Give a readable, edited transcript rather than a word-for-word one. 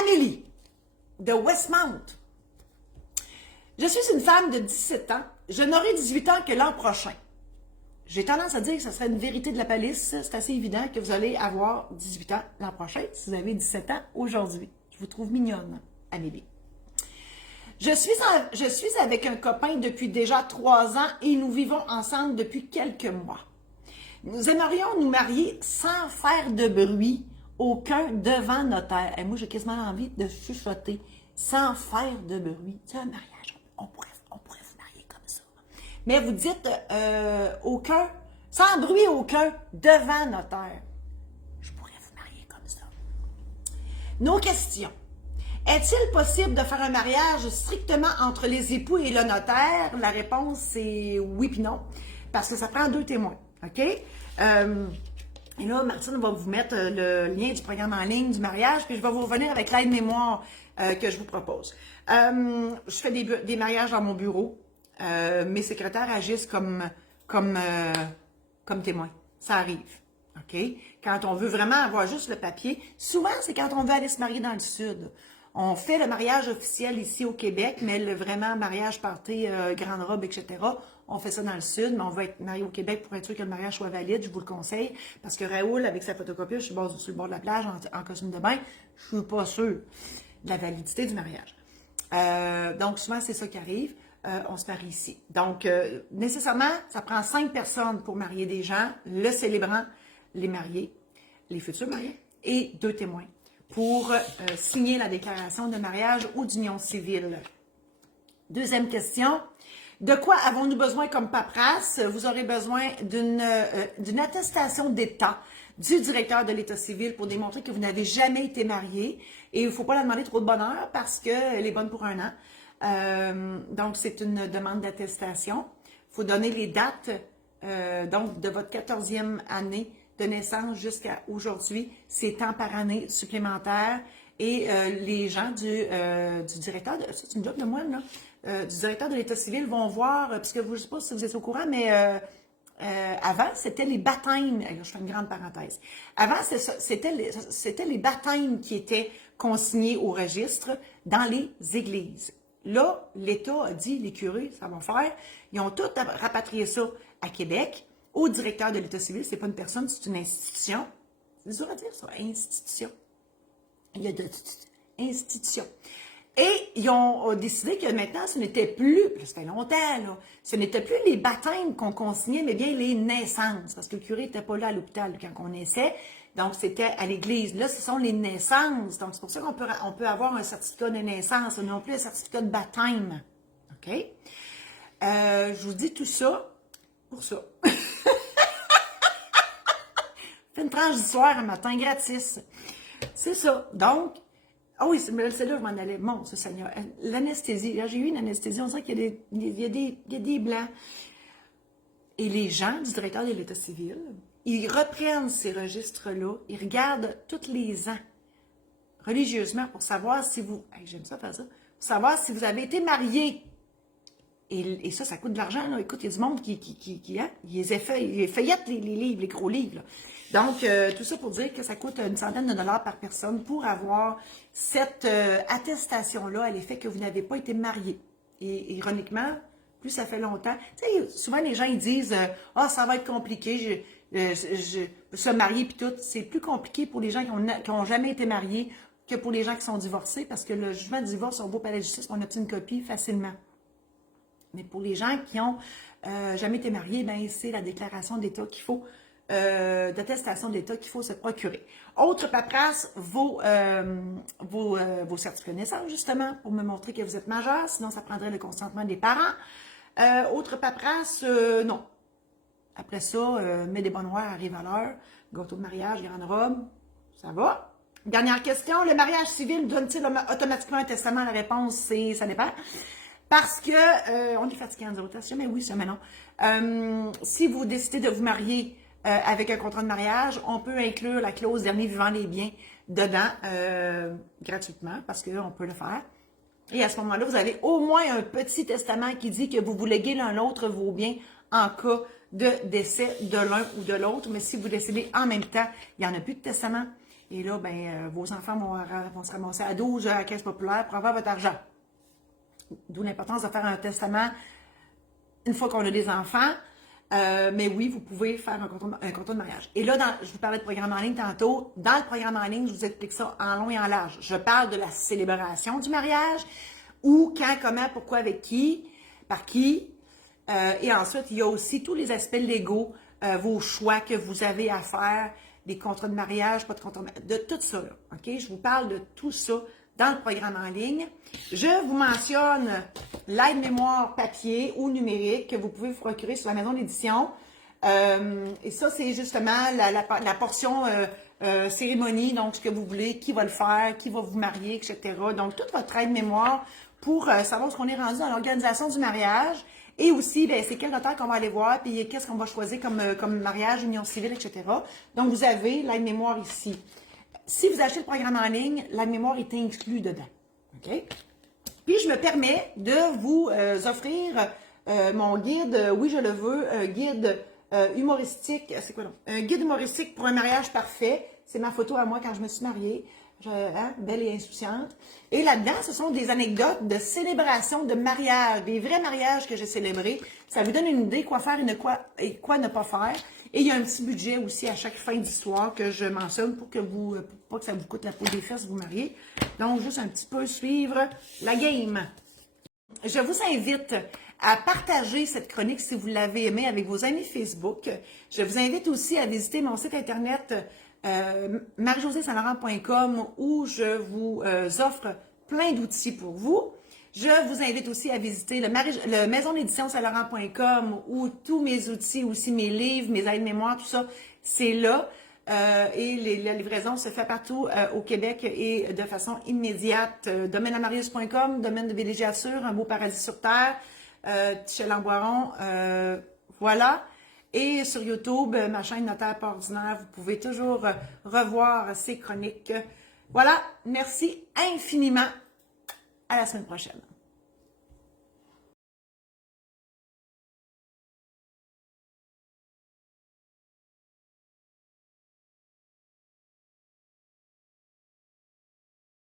Amélie, de Westmount. Je suis une femme de 17 ans. Je n'aurai 18 ans que l'an prochain. J'ai tendance à dire que ce serait une vérité de la palisse. C'est assez évident que vous allez avoir 18 ans l'an prochain si vous avez 17 ans aujourd'hui. Je vous trouve mignonne, Amélie. Je suis avec un copain depuis déjà 3 ans et nous vivons ensemble depuis quelques mois. Nous aimerions nous marier sans faire de bruit, aucun devant notaire. Et moi, j'ai quasiment envie de chuchoter, sans faire de bruit. C'est un mariage, on pourrait vous marier comme ça. Mais vous dites aucun, sans bruit aucun, devant notaire. Je pourrais vous marier comme ça. Nos questions. Est-il possible de faire un mariage strictement entre les époux et le notaire? La réponse, c'est oui puis non, parce que ça prend 2 témoins, OK? Et là, Martine va vous mettre le lien du programme en ligne du mariage, puis je vais vous revenir avec l'aide-mémoire que je vous propose. Je fais des mariages dans mon bureau. Mes secrétaires agissent comme témoins. Ça arrive, OK? Quand on veut vraiment avoir juste le papier, souvent, c'est quand on veut aller se marier dans le Sud. On fait le mariage officiel ici au Québec, mais le vraiment mariage party, grande robe, etc., on fait ça dans le Sud, mais on va être marié au Québec pour être sûr que le mariage soit valide, je vous le conseille, parce que Raoul, avec sa photocopieuse, je suis sur le bord de la plage en costume de bain, je suis pas sûre de la validité du mariage. Donc, souvent, c'est ça qui arrive. On se marie ici. Donc, nécessairement, ça prend 5 personnes pour marier des gens, le célébrant, les mariés, les futurs mariés, et 2 témoins pour signer la déclaration de mariage ou d'union civile. Deuxième question. De quoi avons-nous besoin comme paperasse? Vous aurez besoin d'une attestation d'état du directeur de l'état civil pour démontrer que vous n'avez jamais été marié. Et il ne faut pas la demander trop de bonne heure parce qu'elle est bonne pour 1 an. Donc, c'est une demande d'attestation. Il faut donner les dates donc de votre 14e année de naissance jusqu'à aujourd'hui. C'est temps par année supplémentaire. Et les gens du directeur, c'est une job de moi, là, du directeur de l'état civil vont voir, parce que je ne sais pas si vous êtes au courant, mais avant, c'était les baptêmes. Je fais une grande parenthèse. Avant, c'était les baptêmes qui étaient consignés au registre dans les églises. Là, l'État a dit, les curés, ça va faire. Ils ont tout rapatrié ça à Québec, au directeur de l'état civil. C'est pas une personne, c'est une institution. C'est dur à dire, ça, institution. Il y a de institutions. Et ils ont décidé que maintenant, ce n'était plus, ça fait longtemps, là, ce n'était plus les baptêmes qu'on consignait, mais bien les naissances, parce que le curé n'était pas là à l'hôpital quand on naissait, donc c'était à l'église. Là, ce sont les naissances, donc c'est pour ça qu'on peut avoir un certificat de naissance, non plus un certificat de baptême. OK? Je vous dis tout ça pour ça. Fais une tranche d'histoire un matin gratis. C'est ça. Donc, ah oui, c'est là que je m'en allais. Mon Dieu Seigneur. L'anesthésie. Là, j'ai eu une anesthésie. On dirait qu'il y a des blancs. Et les gens du directeur de l'état civil, ils reprennent ces registres-là. Ils regardent tous les ans, religieusement, pour savoir si vous... Hey, j'aime ça faire ça. Pour savoir si vous avez été marié. Et ça coûte de l'argent. Là. Écoute, il y a du monde qui hein, ils feuillettent les livres, les gros livres. Là. Donc, tout ça pour dire que ça coûte une centaine de dollars par personne pour avoir cette attestation-là à l'effet que vous n'avez pas été marié. Et ironiquement, plus ça fait longtemps, tu sais, souvent les gens ils disent « Ah, ça va être compliqué, se marier puis tout ». C'est plus compliqué pour les gens qui ont jamais été mariés que pour les gens qui sont divorcés parce que le jugement de divorce au beau palais de justice, on obtient une copie facilement. Mais pour les gens qui ont jamais été mariés, ben c'est la déclaration d'État qu'il faut, d'attestation d'État qu'il faut se procurer. Autre paperasse, vos certificats de naissance, justement, pour me montrer que vous êtes majeur, sinon ça prendrait le consentement des parents. Autre paperasse, non. Après ça, mets des bonnoirs, arrive à l'heure, gâteau de mariage, grande robe, ça va. Dernière question, le mariage civil donne-t-il automatiquement un testament? La réponse, c'est ça dépend. Parce que, on est fatigué en disant, mais oui, ça, mais non. Si vous décidez de vous marier avec un contrat de mariage, on peut inclure la clause dernier vivant les biens dedans gratuitement, parce qu'on peut le faire. Et à ce moment-là, vous avez au moins un petit testament qui dit que vous vous léguez l'un l'autre vos biens en cas de décès de l'un ou de l'autre. Mais si vous décédez en même temps, il n'y en a plus de testament. Et là, ben, vos enfants vont se ramasser à 12 à la caisse populaire pour avoir votre argent. D'où l'importance de faire un testament une fois qu'on a des enfants. Mais oui, vous pouvez faire un contrat de mariage. Et là, je vous parlais de programme en ligne tantôt. Dans le programme en ligne, je vous explique ça en long et en large. Je parle de la célébration du mariage, où, quand, comment, pourquoi, avec qui, par qui. Et ensuite, il y a aussi tous les aspects légaux, vos choix que vous avez à faire, des contrats de mariage, pas de contrats de mariage, de tout ça. Là, OK? Je vous parle de tout ça dans le programme en ligne. Je vous mentionne l'aide-mémoire papier ou numérique que vous pouvez vous procurer sur la maison d'édition. Et ça, c'est justement la portion cérémonie, donc ce que vous voulez, qui va le faire, qui va vous marier, etc. Donc, toute votre aide-mémoire pour savoir ce qu'on est rendu dans l'organisation du mariage. Et aussi, ben, c'est quel notaire qu'on va aller voir, puis qu'est-ce qu'on va choisir comme mariage, union civile, etc. Donc, vous avez l'aide-mémoire ici. Si vous achetez le programme en ligne, l'aide-mémoire est inclus dedans. OK? Puis, je me permets de vous offrir mon guide, oui, je le veux, guide humoristique. C'est quoi, non? Un guide humoristique pour un mariage parfait. C'est ma photo à moi quand je me suis mariée. Belle et insouciante. Et là-dedans, ce sont des anecdotes de célébration de mariage, des vrais mariages que j'ai célébrés. Ça vous donne une idée quoi faire et quoi ne pas faire. Et il y a un petit budget aussi à chaque fin d'histoire que je mentionne pour que pas que ça vous coûte la peau des fesses vous marier. Donc, juste un petit peu suivre la game. Je vous invite à partager cette chronique si vous l'avez aimée avec vos amis Facebook. Je vous invite aussi à visiter mon site internet marie-josée-saint-laurent.com où je vous offre plein d'outils pour vous. Je vous invite aussi à visiter le maison d'édition saint-laurent.com où tous mes outils, aussi mes livres, mes aides-mémoires, tout ça, c'est là. Et la livraison se fait partout au Québec et de façon immédiate. Domaine-amarius.com, domaine de villégiature, un beau paradis sur terre, Tichel en Boiron, voilà. Et sur YouTube, ma chaîne Notaire pas ordinaire, vous pouvez toujours revoir ces chroniques. Voilà, merci infiniment. À la semaine prochaine.